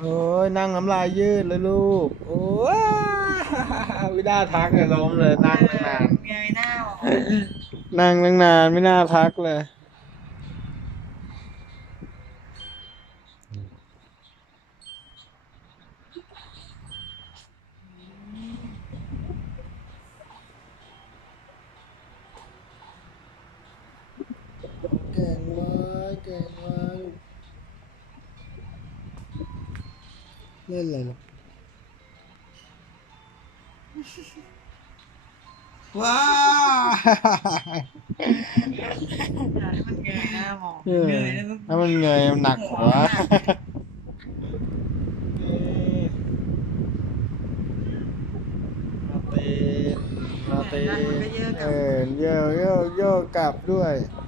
โอ้ยนั่งน้ำลายยืดเลยลูก โอ้ยไม่น่าทักเลยล้มเลยนั่งตั้งนาน เงยหน้าออกนั่งตั้งนานไม่น่าทักเลย เก่งมากเก่งมาก เล่นอะไรลูกว้าวอย่าให้มันเงยหน้ามองเออเงยแล้วก็ถ้ามันเงยมันหนักหัวมาเต้นมาเต้นเออโยกโยกโยกกลับด้วยเ